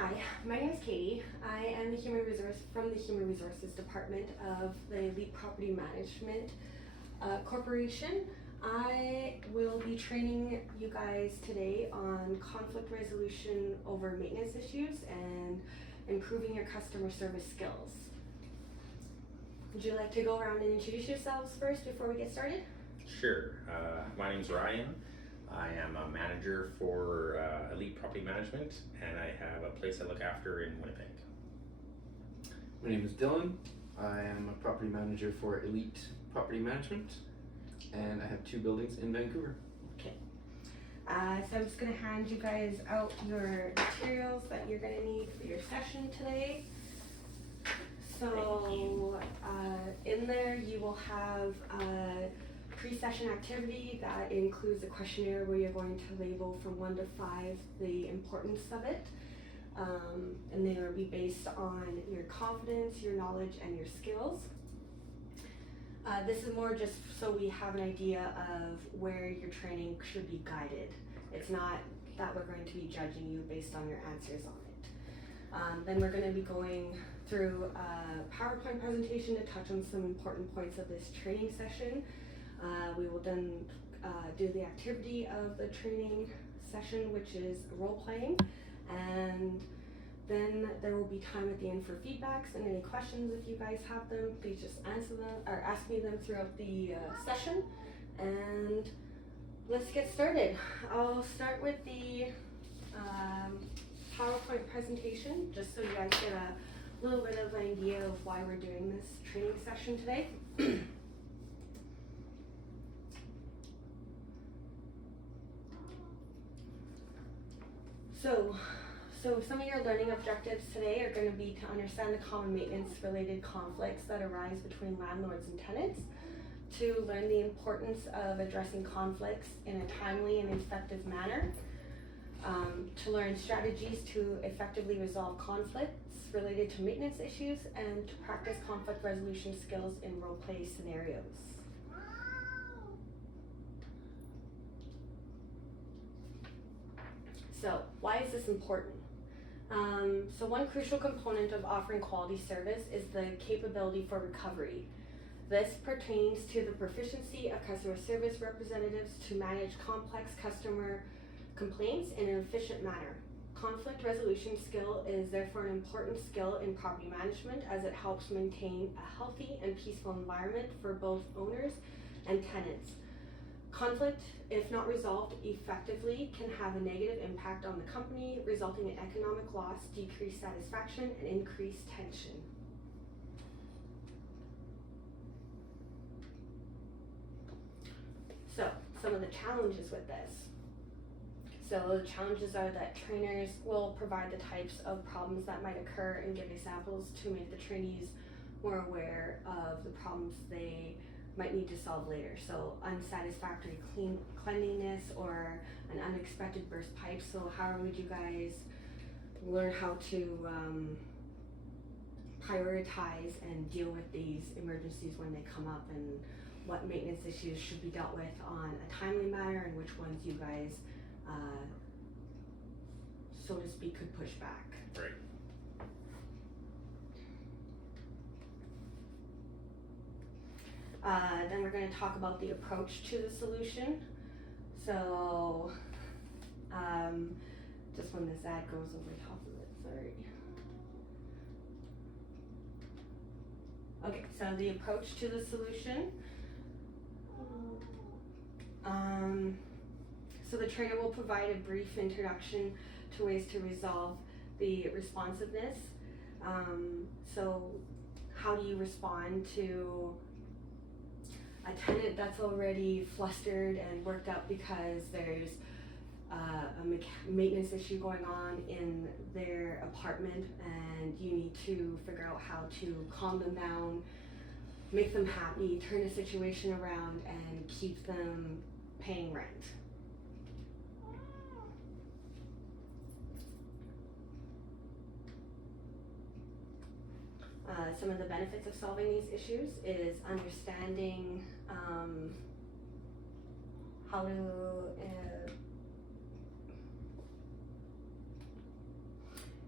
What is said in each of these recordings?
Hi, my name is Katie. I am from the Human Resources Department of the Elite Property Management Corporation. I will be training you guys today on conflict resolution over maintenance issues and improving your customer service skills. Would you like to go around and introduce yourselves first before we get started? Sure. My name's Ryan. I am a manager for Elite Property Management, and I have a place I look after in Winnipeg. My name is Dylan. I am a property manager for Elite Property Management, and I have 2 buildings in Vancouver. Okay. So I'm just going to hand you guys out your materials that you're going to need for your session today. So in there you will have a pre-session activity that includes a questionnaire where you're going to label from 1 to 5 the importance of it. And they will be based on your confidence, your knowledge, and your skills. This is more just so we have an idea of where your training should be guided. It's not that we're going to be judging you based on your answers on it. Then we're going to be going through a PowerPoint presentation to touch on some important points of this training session. We will then do the activity of the training session, which is role playing, and then there will be time at the end for feedbacks and any questions. If you guys have them, please just answer them or ask me them throughout the session. And let's get started. I'll start with the PowerPoint presentation, just so you guys get a little bit of an idea of why we're doing this training session today. So some of your learning objectives today are going to be to understand the common maintenance related conflicts that arise between landlords and tenants, to learn the importance of addressing conflicts in a timely and effective manner, to learn strategies to effectively resolve conflicts related to maintenance issues, and to practice conflict resolution skills in role play scenarios. So why is this important? So one crucial component of offering quality service is the capability for recovery. This pertains to the proficiency of customer service representatives to manage complex customer complaints in an efficient manner. Conflict resolution skill is therefore an important skill in property management, as it helps maintain a healthy and peaceful environment for both owners and tenants. Conflict, if not resolved effectively, can have a negative impact on the company, resulting in economic loss, decreased satisfaction, and increased tension. So, some of the challenges with this. So the challenges are that trainers will provide the types of problems that might occur and give examples to make the trainees more aware of the problems they might need to solve later. So unsatisfactory cleanliness or an unexpected burst pipe. So how would you guys learn how to prioritize and deal with these emergencies when they come up, and what maintenance issues should be dealt with on a timely manner, and which ones you guys, so to speak, could push back? Right. Then we're going to talk about the approach to the solution. So, just when this ad goes over top of it, sorry. Okay, so the approach to the solution. So the trainer will provide a brief introduction to ways to resolve the responsiveness. So how do you respond to a tenant that's already flustered and worked up because there's a maintenance issue going on in their apartment, and you need to figure out how to calm them down, make them happy, turn the situation around, and keep them paying rent. Some of the benefits of solving these issues is understanding how to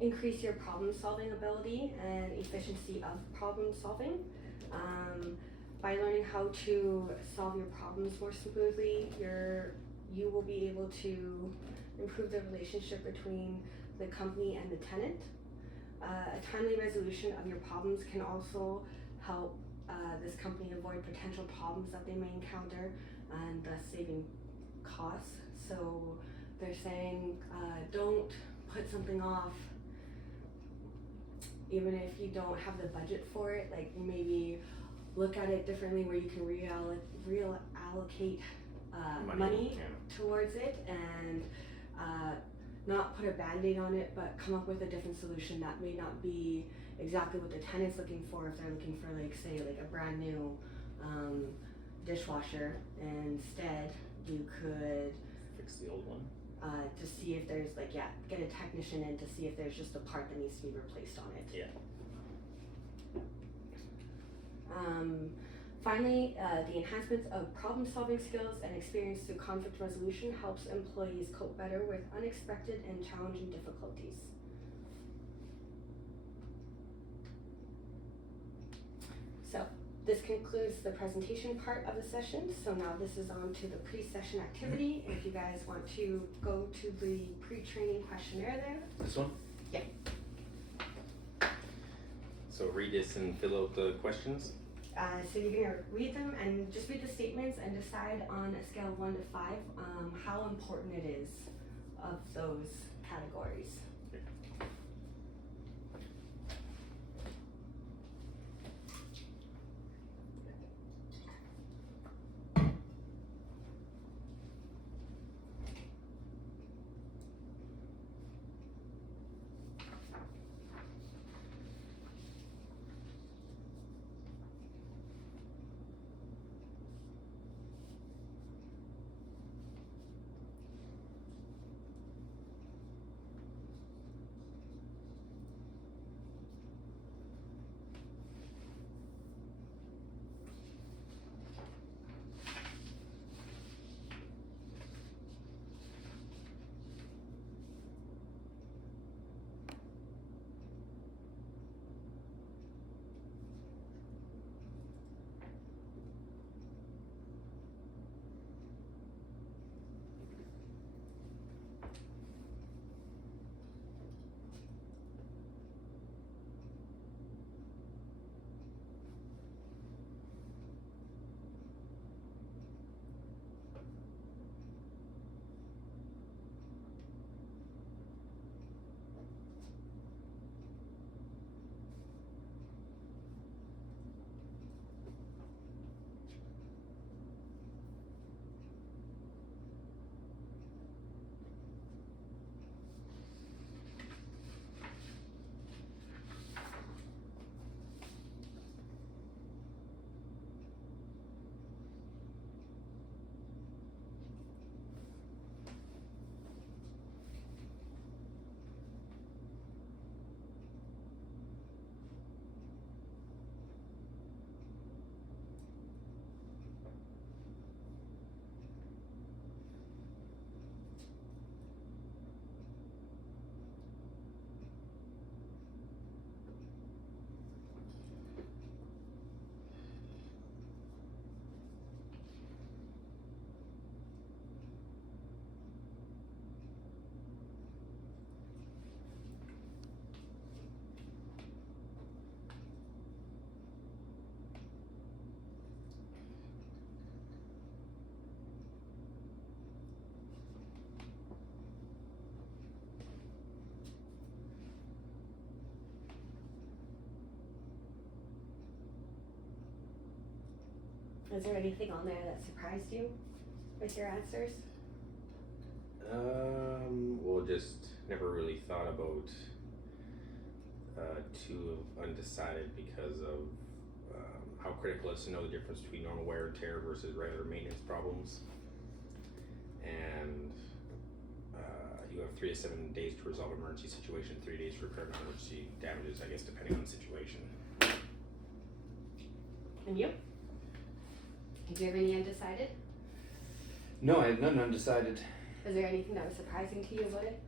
increase your problem solving ability and efficiency of problem solving. By learning how to solve your problems more smoothly, you will be able to improve the relationship between the company and the tenant. A timely resolution of your problems can also help this company avoid potential problems that they may encounter and thus saving costs. So they're saying don't put something off even if you don't have the budget for it. Like, maybe look at it differently where you can reallocate money towards it, and not put a band-aid on it, but come up with a different solution that may not be exactly what the tenant's looking for. If they're looking for, like, say, like a brand new dishwasher, instead you could Fix the old one. to see if there's, like, get a technician in to see if there's just a part that needs to be replaced on it. Yeah. Finally, the enhancement of problem-solving skills and experience through conflict resolution helps employees cope better with unexpected and challenging difficulties. So, this concludes the presentation part of the session. So now this is on to the pre-session activity. If you guys want to go to the pre-training questionnaire there. This one? Yeah. So read this and fill out the questions. So you're gonna read them and just read the statements and decide on a scale of 1 to 5 how important it is of those categories. Is there anything on there that surprised you with your answers? Well, just never really thought about two undecided because of how critical it is to know the difference between normal wear and tear versus regular maintenance problems. And you have 3 to 7 days to resolve emergency situation, 3 days for repair non-emergency damages, I guess, depending on the situation. And you? Did you have any undecided? No, I have none undecided. Was there anything that was surprising to you about it?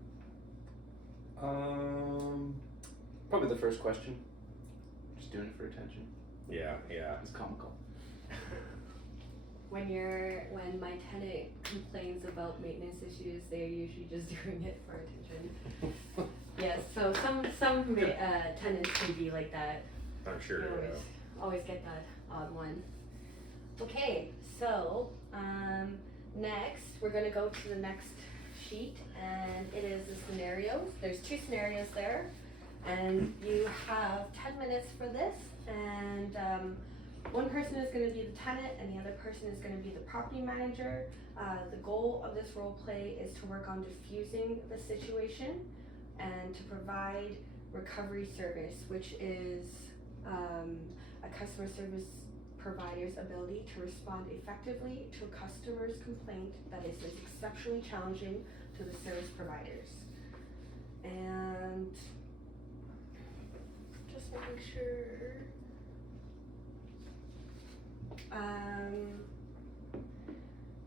Probably the first question. Just doing it for attention. Yeah. It's comical. When my tenant complains about maintenance issues, they're usually just doing it for attention. Yes, so some tenants can be like that. I'm sure. You always get that odd one. Okay, so next we're gonna go to the next sheet, and it is the scenarios. There's 2 scenarios there, and you have 10 minutes for this, and one person is going to be the tenant and the other person is going to be the property manager. The goal of this role play is to work on diffusing the situation and to provide recovery service, which is a customer service provider's ability to respond effectively to a customer's complaint that is exceptionally challenging to the service providers. And just making sure.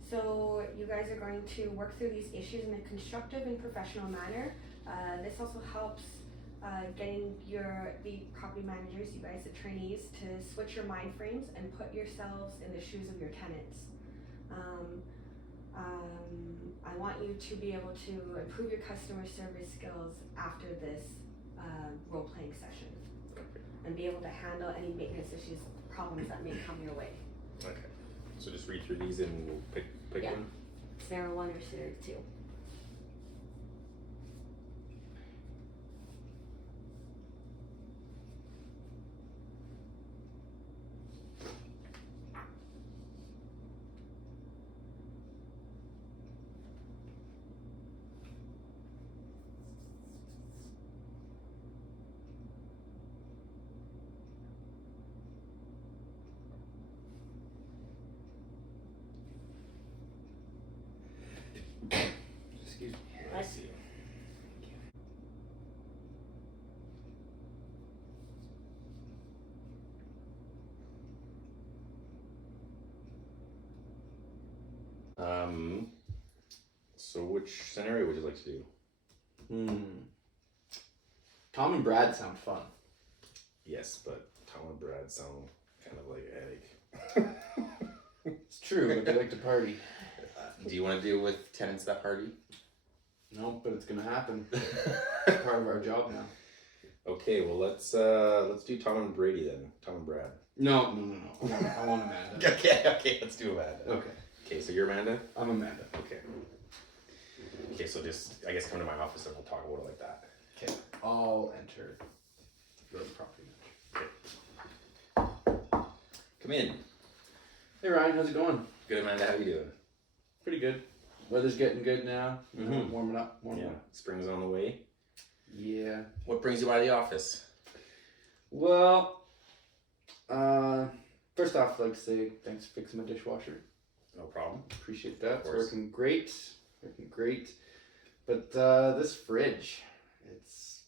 So you guys are going to work through these issues in a constructive and professional manner. This also helps getting the property managers, you guys, the trainees, to switch your mind frames and put yourselves in the shoes of your tenants. I want you to be able to improve your customer service skills after this role-playing session and be able to handle any maintenance issues, problems that may come your way. Okay. So just read through these and we'll pick Yeah. one. Scenario 1 or scenario 2. Excuse me. I see. So which scenario would you like to do? Tom and Brad sound fun. Yes, but Tom and Brad sound kind of like a headache. It's true, but they like to party. Do you want to deal with tenants that party? No, but it's gonna happen. It's part of our job now. Okay, well let's do Tom and Brady then. Tom and Brad. No. I want Amanda. Okay, let's do Amanda. Okay, so you're Amanda? I'm Amanda. Okay, so just I guess come to my office and we'll talk about it like that. Okay, I'll enter your property Okay. Come in. Hey Ryan, how's it going? Good, Amanda. How you doing? Pretty good. Weather's getting good now. Mhm. Warming up. Spring's on the way. Yeah. What brings you by the office? Well, first off, I'd like to say thanks for fixing my dishwasher. No problem. Appreciate that. It's course. working great. But this fridge, it's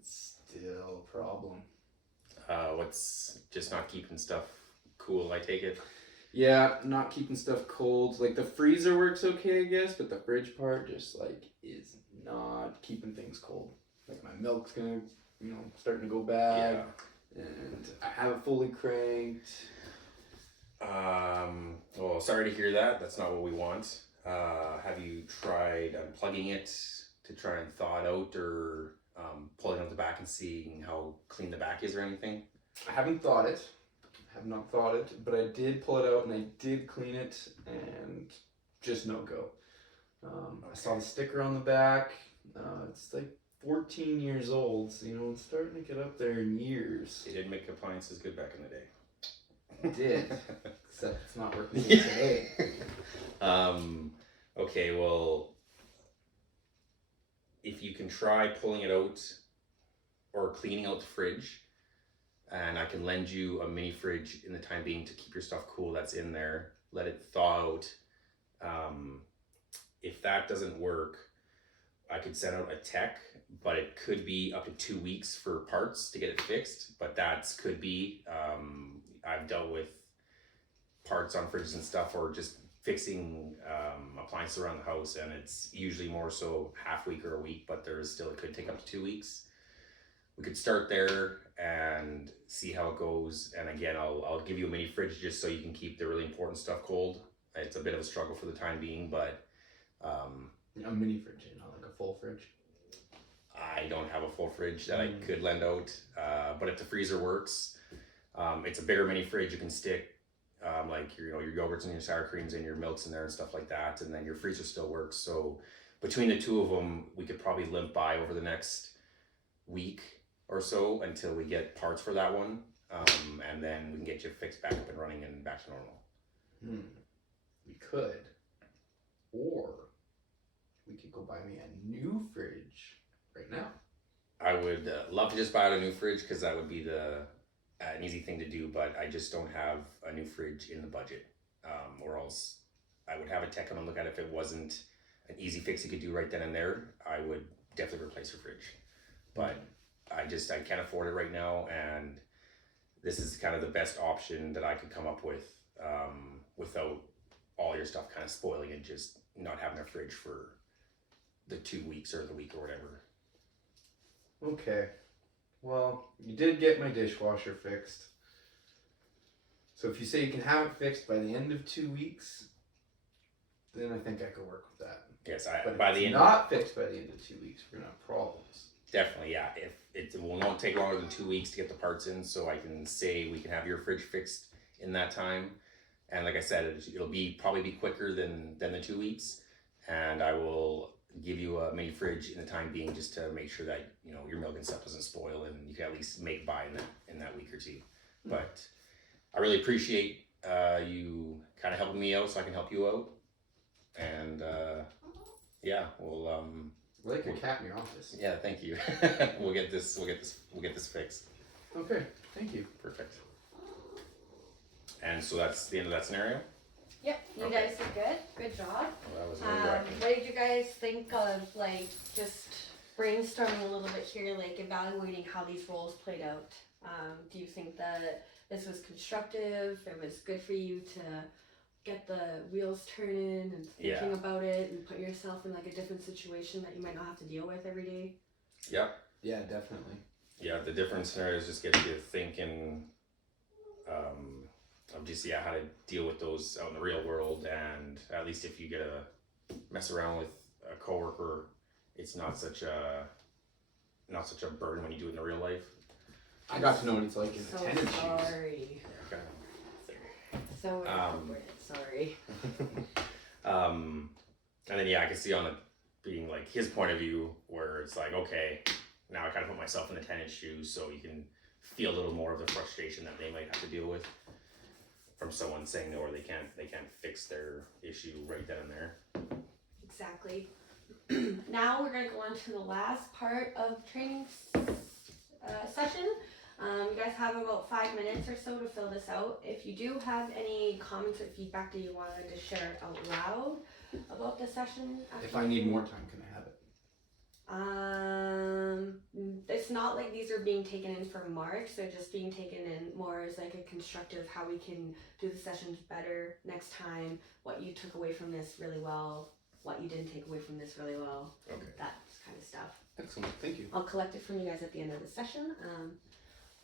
still a problem. What's just not keeping stuff cool, I take it? Yeah, not keeping stuff cold. Like the freezer works okay, I guess, but the fridge part just like is not keeping things cold. Like my milk's gonna, starting to go bad. Yeah. And I have it fully cranked. Well, sorry to hear that. That's not what we want. Have you tried unplugging it to try and thaw it out, or pulling out the back and seeing how clean the back is or anything? I haven't thought it. Have not thought it, but I did pull it out and I did clean it, and just no go. I saw the sticker on the back. It's like 14 years old, so it's starting to get up there in years. It did make appliances good back in the day. It did, except it's not working today. Okay, well, if you can try pulling it out or cleaning out the fridge, and I can lend you a mini fridge in the time being to keep your stuff cool that's in there, let it thaw out. If that doesn't work, I could send out a tech, but it could be up to 2 weeks for parts to get it fixed, but could be, I've dealt with parts on fridges and stuff, or just fixing appliances around the house, and it's usually more so half week or a week, but it could take up to 2 weeks. We could start there and see how it goes. And again, I'll give you a mini fridge just so you can keep the really important stuff cold. It's a bit of a struggle for the time being, but A mini fridge, not like a full fridge. I don't have a full fridge that I could lend out. But if the freezer works, it's a bigger mini fridge. You can stick like your yogurts and your sour creams and your milks in there and stuff like that, and then your freezer still works. So between the two of them, we could probably limp by over the next week or so until we get parts for that one, and then we can get you fixed back up and running and back to normal. We could, or we could go buy me a new fridge right now. I would love to just buy out a new fridge because that would be an easy thing to do, but I just don't have a new fridge in the budget, or else I would have a tech come and look at it. If it wasn't an easy fix you could do right then and there, I would definitely replace your fridge. But I can't afford it right now, and this is kind of the best option that I could come up with without all your stuff kind of spoiling and just not having a fridge for the 2 weeks or the week or whatever. Okay. Well, you did get my dishwasher fixed. So if you say you can have it fixed by the end of 2 weeks, then I think I could work with that. Yes, But by if the it's end. not fixed by the end of 2 weeks, we're gonna have problems. Definitely, yeah. If it will not take longer than 2 weeks to get the parts in, so I can say we can have your fridge fixed in that time. And like I said, it'll probably be quicker than the 2 weeks. And I will give you a mini fridge in the time being, just to make sure that your milk and stuff doesn't spoil, and you can at least make by in that week or two. But I really appreciate you kind of helping me out, so I can help you out. And yeah, we'll Like a cat in your office. yeah, thank you. We'll get this fixed. Okay, thank you. Perfect. And so that's the end of that scenario. Yep, you Okay. guys did good. Good job. Well, that was nerve-wracking. What did you guys think of, like, just brainstorming a little bit here, like evaluating how these roles played out? Do you think that this was constructive? It was good for you to get the wheels turning and thinking about it and put yourself in like a different situation that you might not have to deal with every day? Yep. Yeah, definitely. Yeah, the different scenarios just get you thinking of just how to deal with those out in the real world, and at least if you get to mess around with a coworker, it's not such a burden when you do it in the real life. I got to know what it's like in the So tenant shoes. sorry. Okay. So inappropriate. Sorry. And then I can see on it being like his point of view, where it's like, okay, now I kind of put myself in the tenant's shoes, so you can feel a little more of the frustration that they might have to deal with from someone saying or they can't fix their issue right then and there. Exactly. Now we're going to go on to the last part of the training session. You guys have about 5 minutes or so to fill this out. If you do have any comments or feedback that you wanted to share out loud about the session, If I need more time, can I have it? It's not like these are being taken in for marks. They're just being taken in more as like a constructive, how we can do the sessions better next time, what you took away from this really well, what you didn't take away from this really well, Okay. that kind of stuff. Excellent, thank you. I'll collect it from you guys at the end of the session.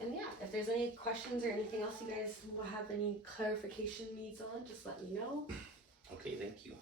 And yeah, if there's any questions or anything else you guys will have any clarification needs on, just let me know. Okay, thank you.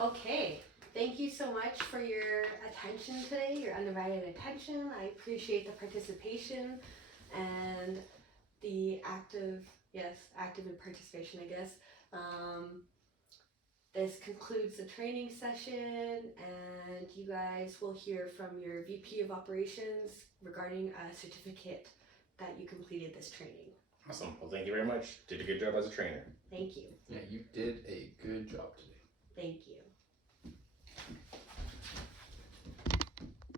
Okay, thank you so much for your attention today, your undivided attention. I appreciate the participation and the active and participation, I guess. This concludes the training session, and you guys will hear from your VP of Operations regarding a certificate that you completed this training. Awesome. Well, thank you very much. Did a good job as a trainer. Thank you. Yeah, you did a good job today. Thank you.